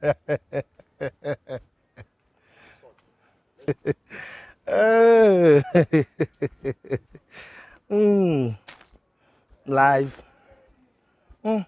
Uh, mm, live. Mm.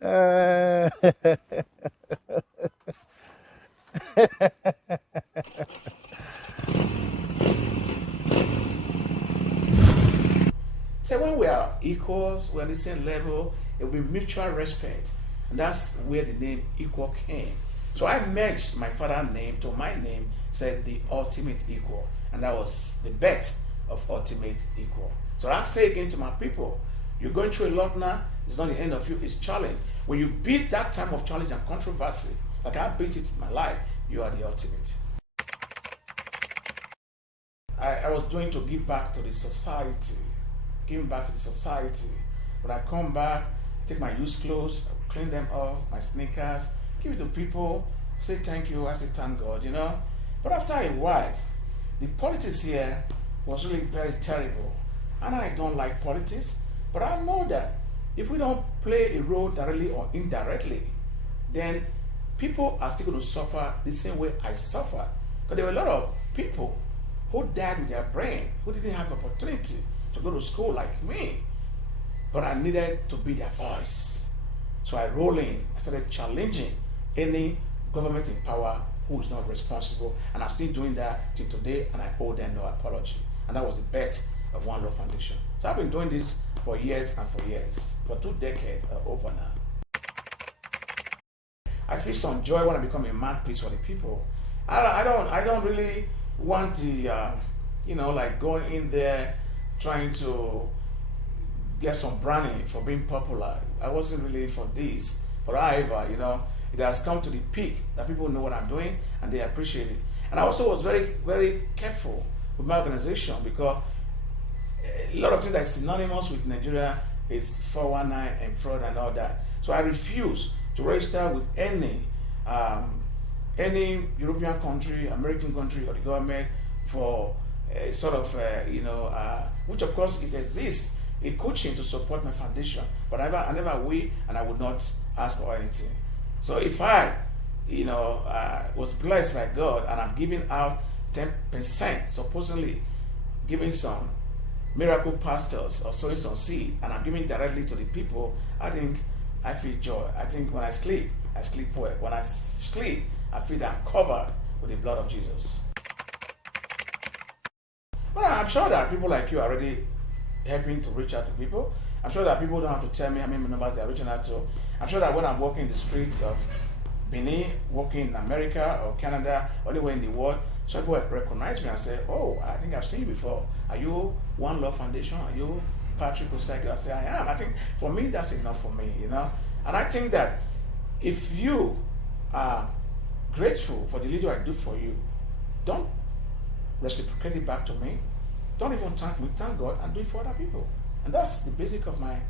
Uh, So when we are equals, we're on the same level, it will be mutual respect. And that's where the name equal came. So I merged my father's name to my name, said the ultimate equal. And that was the birth of ultimate equal. So I say again to my people, you're going through a lot now, it's not the end of you, it's challenge. When you beat that time of challenge and controversy, like I beat it in my life, you are the ultimate. I was doing to give back to the society, giving back to the society. When I come back, take my used clothes, clean them off, my sneakers, give it to people, say thank you, I say thank God, you know. But after a while, the politics here was really very terrible. And I don't like politics, but I know that if we don't play a role directly or indirectly, then people are still going to suffer the same way I suffer. Because there were a lot of people who died with their brain, who didn't have the opportunity to go to school like me. But I needed to be their voice. So I rolled in, I started challenging any government in power who is not responsible. And I'm still doing that till today, and I owe them no apology. And that was the birth of One Love Foundation. So I've been doing this for years and for years, for 2 decades over now. I feel some joy when I become a mouthpiece for the people. I don't really want the, like going in there trying to get some branding for being popular. I wasn't really for this. But however, it has come to the peak that people know what I'm doing and they appreciate it. And I also was very, very careful with my organization because a lot of things that is synonymous with Nigeria is 419 and fraud and all that. So I refuse to register with any European country, American country, or the government for a sort of, which of course it exists, a coaching to support my foundation. But I never will, and I would not ask for anything. So if I, was blessed by God and I'm giving out 10%, supposedly giving some miracle pastors or sowing some seed, and I'm giving directly to the people, I think I feel joy. I think when I sleep well. When I sleep, I feel that I'm covered with the blood of Jesus. But I'm sure that people like you are already helping to reach out to people. I'm sure that people don't have to tell me how many numbers they're reaching out to. I'm sure that when I'm walking the streets of Benin, walking in America or Canada, or anywhere in the world, some people recognize me and say, oh, I think I've seen you before. Are you One Love Foundation? Are you Patrick Osagie? I say, I am. I think for me, that's enough for me, And I think that if you are grateful for the little I do for you, don't reciprocate it back to me. Don't even thank me, thank God, and do it for other people. And that's the basic of my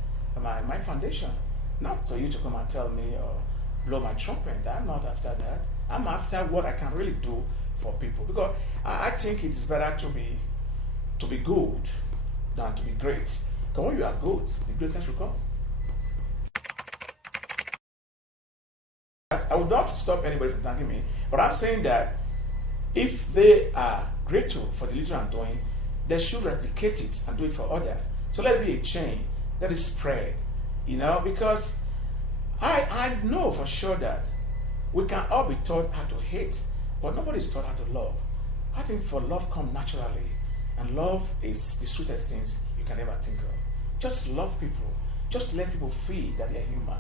foundation. Not for you to come and tell me or blow my trumpet. I'm not after that. I'm after what I can really do for people. Because I think it is better to be good than to be great. Because when you are good, the greatness will come. I would not stop anybody from thanking me, but I'm saying that if they are grateful for the little I'm doing, they should replicate it and do it for others. So let it be a chain that is spread, because I know for sure that we can all be taught how to hate, but nobody is taught how to love. I think for love come naturally, and love is the sweetest things you can ever think of. Just love people. Just let people feel that they're human.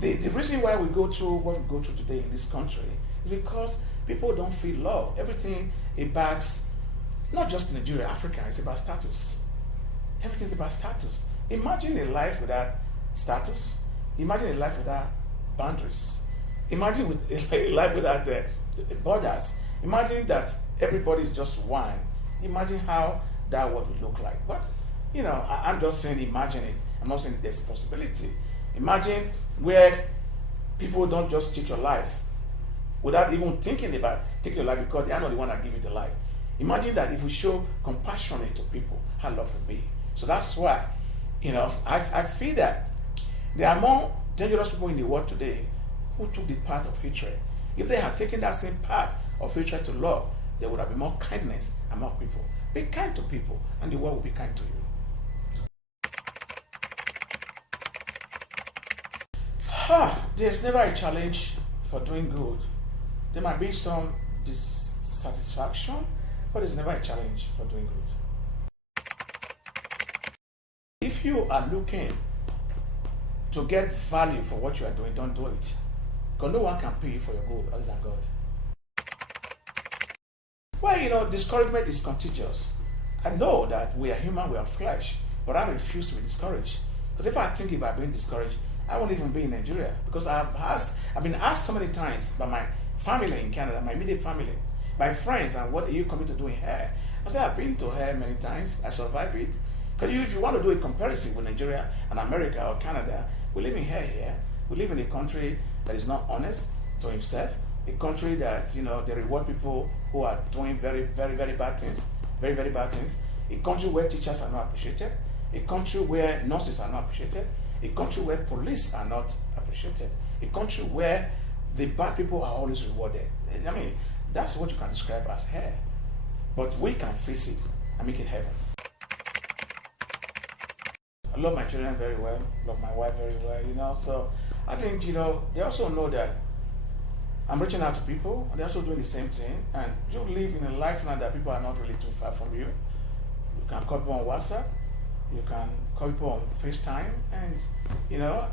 The reason why we go through what we go through today in this country is because people don't feel love. Everything about, not just Nigeria, Africa, it's about status. Everything's about status. Imagine a life without status. Imagine a life without boundaries. Imagine with a life without borders. Imagine that everybody is just one. Imagine how that world would look like. But, I'm just saying imagine it. I'm not saying there's a possibility. Imagine where people don't just take your life without even thinking about taking your life because they are not the one that give you the life. Imagine that if we show compassion to people, how love would be. So that's why, I feel that There are more dangerous people in the world today who took the path of hatred. If they had taken that same path of hatred to love, there would have been more kindness among people. Be kind to people, and the world will be kind to you. There's never a challenge for doing good. There might be some dissatisfaction, but there's never a challenge for doing good. If you are looking to get value for what you are doing, don't do it. Because no one can pay you for your good other than God. Well, discouragement is contagious. I know that we are human, we are flesh, but I refuse to be discouraged. Because if I think about being discouraged, I won't even be in Nigeria. Because I've been asked so many times by my family in Canada, my immediate family, my friends, and what are you coming to do in here? I said, I've been to here many times, I survived it. Because if you want to do a comparison with Nigeria and America or Canada, we live in here. We live in a country that is not honest to himself, a country that, they reward people who are doing very, very, very bad things, very, very bad things, a country where teachers are not appreciated, a country where nurses are not appreciated, a country where police are not appreciated, a country where the bad people are always rewarded. I mean, that's what you can describe as hell. But we can face it and make it heaven. I love my children very well, love my wife very well, so I think, they also know that I'm reaching out to people, and they're also doing the same thing, and you live in a life now that people are not really too far from you. You can call people on WhatsApp, you can call people on FaceTime, and,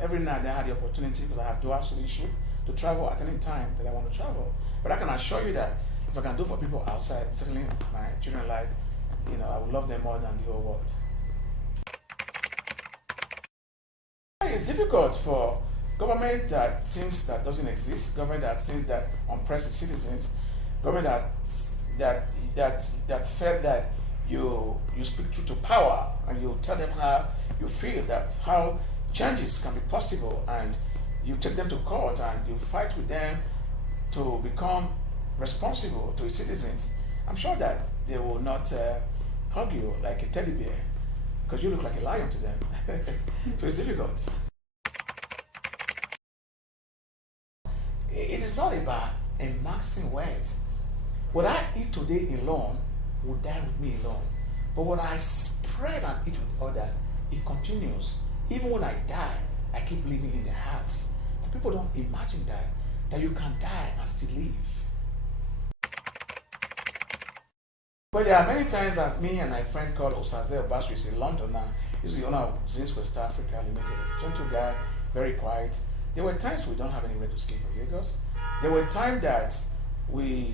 every night I had the opportunity, because I have dual citizenship, to travel at any time that I want to travel. But I can assure you that if I can do for people outside, certainly my children's life, I would love them more than the whole world. It's difficult for government that seems that doesn't exist, government that seems that oppresses citizens, government that felt that you speak truth to power and you tell them how you feel, that how changes can be possible, and you take them to court and you fight with them to become responsible to citizens. I'm sure that they will not hug you like a teddy bear, because you look like a lion to them. So it's difficult. It is not about amassing wealth. What I eat today alone will die with me alone. But what I spread and eat with others, it continues. Even when I die, I keep living in their hearts. And people don't imagine that you can die and still live. But there are many times that me and my friend called Osagie Eholor is in London now. He's the owner of Zins West Africa Limited. Gentle guy, very quiet. There were times we don't have anywhere to sleep in Lagos. There were times that we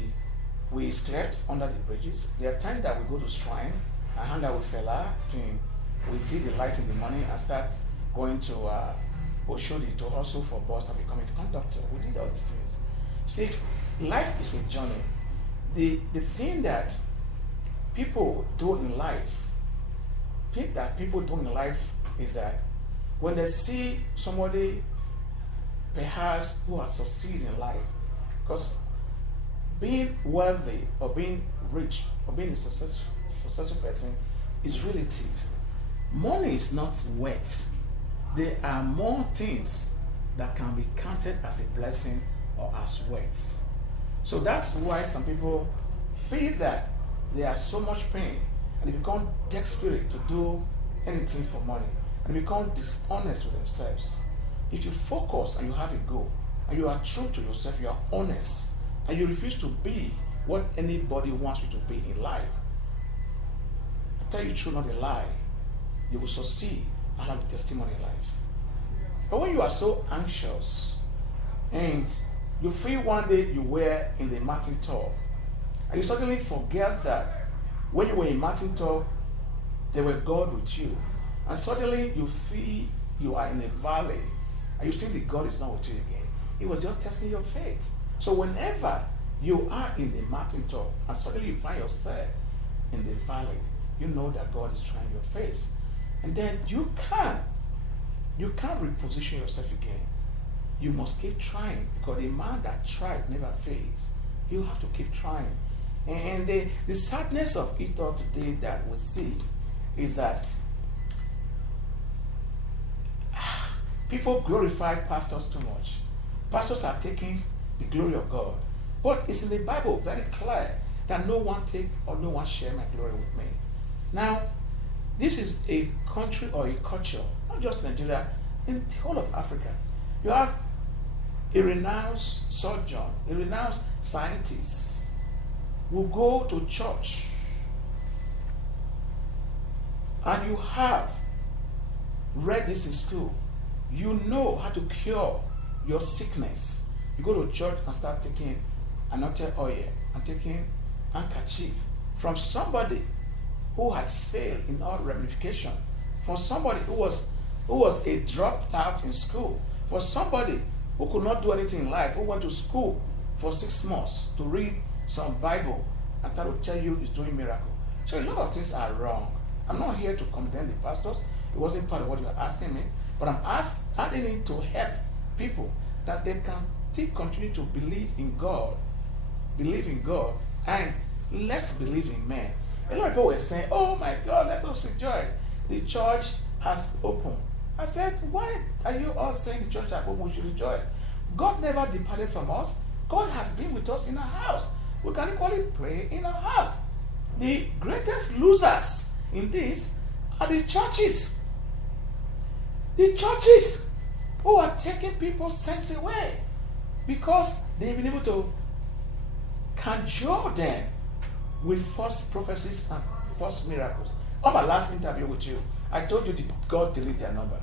slept under the bridges. There are times that we go to shrine and hang out with fella. We see the light in the morning and start going to Oshodi to hustle for bus and becoming a conductor. We did all these things. See, life is a journey. The thing that people do in life is that when they see somebody perhaps who has succeeded in life, because being wealthy or being rich or being a successful person is relative. Money is not wealth. There are more things that can be counted as a blessing or as wealth. So that's why some people feel that they are so much pain and they become desperate to do anything for money and become dishonest with themselves. If you focus and you have a goal and you are true to yourself, you are honest, and you refuse to be what anybody wants you to be in life, I tell you the truth, not a lie, you will succeed and have a testimony in life. But when you are so anxious and you feel one day you were in the mountaintop and you suddenly forget that when you were in mountaintop, there were God with you, and suddenly you feel you are in a valley and you think that God is not with you again. It was just testing your faith. So whenever you are in the mountaintop and suddenly you find yourself in the valley, you know that God is trying your faith. And then you can't reposition yourself again. You must keep trying, because a man that tried never fails. You have to keep trying. And the sadness of it all today that we see is that People glorify pastors too much. Pastors are taking the glory of God. But it's in the Bible very clear that no one take or no one share my glory with me. Now, this is a country or a culture, not just Nigeria, in the whole of Africa. You have a renowned surgeon, a renowned scientist who go to church, and you have read this in school. You know how to cure your sickness. You go to church and start taking anointed oil and taking handkerchief from somebody who had failed in all ramification, from somebody who was a dropped out in school, for somebody who could not do anything in life, who went to school for 6 months to read some Bible and try to tell you he's doing miracle. So a lot of things are wrong. I'm not here to condemn the pastors. It wasn't part of what you're asking me, but I'm adding it to help people that they can still continue to believe in God, and less believe in men. A lot of people were saying, "Oh my God, let us rejoice. The church has opened." I said, "Why are you all saying the church has opened? We should rejoice. God never departed from us. God has been with us in our house. We can equally pray in our house." The greatest losers in this are the churches. The churches who are taking people's sense away because they've been able to conjure them with false prophecies and false miracles. On my last interview with you, I told you, did God delete their number?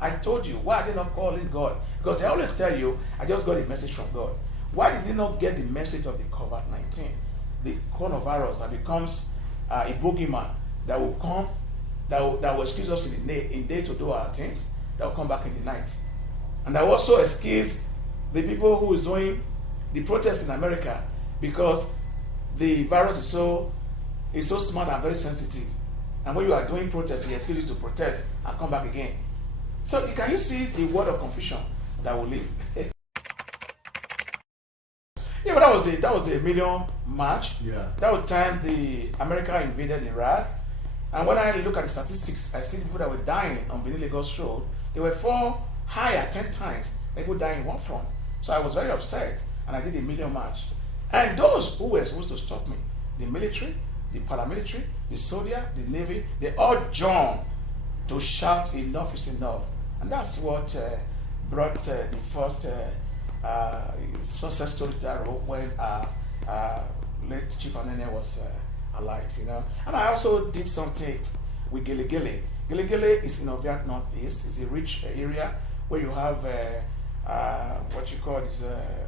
I told you, why are they not calling God? Because they always tell you, I just got a message from God. Why did they not get the message of the COVID-19, the coronavirus that becomes a boogeyman that will come, that will excuse us in the day to do our things, that will come back in the night. And that will also excuse the people who is doing the protest in America, because the virus is so smart and very sensitive. And when you are doing protest, they excuse you to protest and come back again. So can you see the word of confusion that will leave? Yeah, but that was the million march. Yeah. That was the time the America invaded Iraq. And when I look at the statistics, I see the people that were dying on Benin Lagos Road. They were 10 times people dying in one front. So I was very upset, and I did a million march. And those who were supposed to stop me, the military, the paramilitary, the soldier, the navy, they all joined to shout, "Enough is enough." And that's what brought the first success story to that road when late Chief Anene was alive, you know. And I also did something with Gele Gele. Gele Gele is in Oviac Northeast. It's a rich area where you have what you call this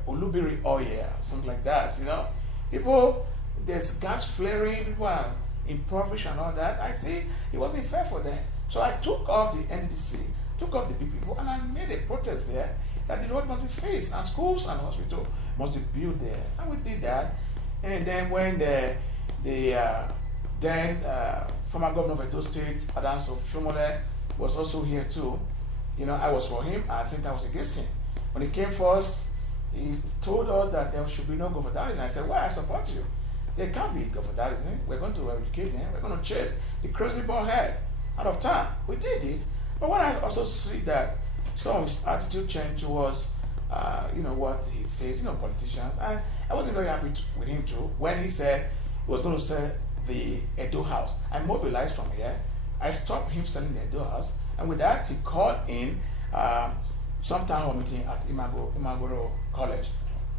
Olubiri oil, something like that, you know. People, there's gas flaring, people are impoverished and all that. I see it wasn't fair for them. So I took off the NDC, took off the big people, and I made a protest there that the road must be faced, and schools and hospitals must be built there. And we did that. And then when the former governor of Edo State, Adams of Shomole, was also here too, you know, I was for him, I think I was against him. When he came first, he told us that there should be no governmentalism. I said, well, I support you. There can't be governmentalism. We're going to educate him. We're going to chase the crazy bald head out of town. We did it. But when I also see that some of his attitude changed towards, you know, what he says, you know, politicians, I wasn't very happy with him too. When he said he was going to sell the Edo house, I mobilized from here. I stopped him selling the Edo house. And with that, he called in some town hall meeting at Imagoro College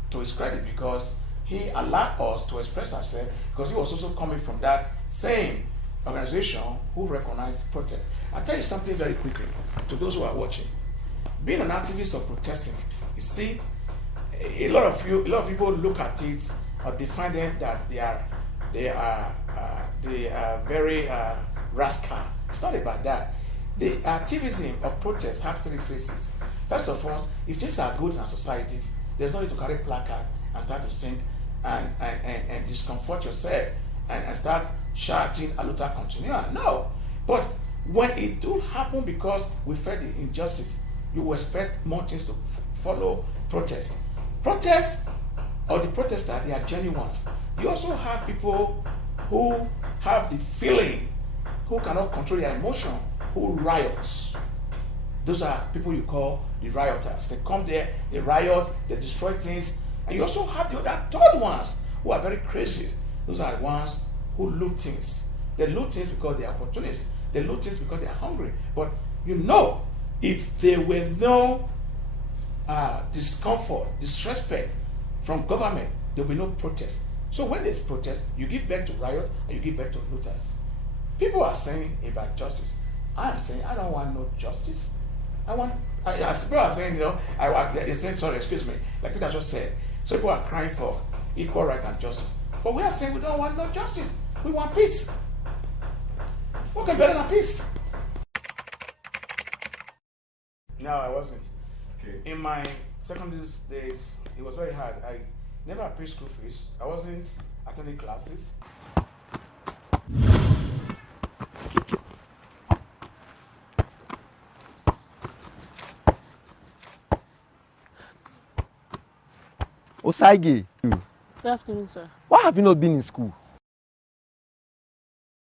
to his credit, because he allowed us to express ourselves, because he was also coming from that same organization who recognized protest. I'll tell you something very quickly to those who are watching. Being an activist or protesting, you see, a lot of people look at it or define them that they are very rascal. It's not about that. The activism or protest have three phases. First of all, if things are good in our society, there's no need to carry placard and start to sing and discomfort yourself and start shouting "Aluta continua." No. But when it do happen because we felt the injustice, you will expect more things to follow protest. Protest, or the protesters, they are genuine ones. You also have people who have the feeling, who cannot control their emotion, who riots. Those are people you call the rioters. They come there, they riot, they destroy things. And you also have the other third ones who are very crazy. Those are the ones who loot things. They loot things because they are opportunists. They loot things because they are hungry. But you know, if there were no discomfort, disrespect from government, there will be no protest. So when there's protest, you give back to riot and you give back to looters. People are saying about justice. I am saying I don't want no justice. As people are saying, they're saying, sorry, excuse me, like Peter just said. So people are crying for equal right and justice. But we are saying we don't want no justice. We want peace. What can be better than peace? No, I wasn't. Okay. In my secondary days, it was very hard. I never paid school fees. I wasn't attending classes. Osagie. Good afternoon, sir. Why have you not been in school?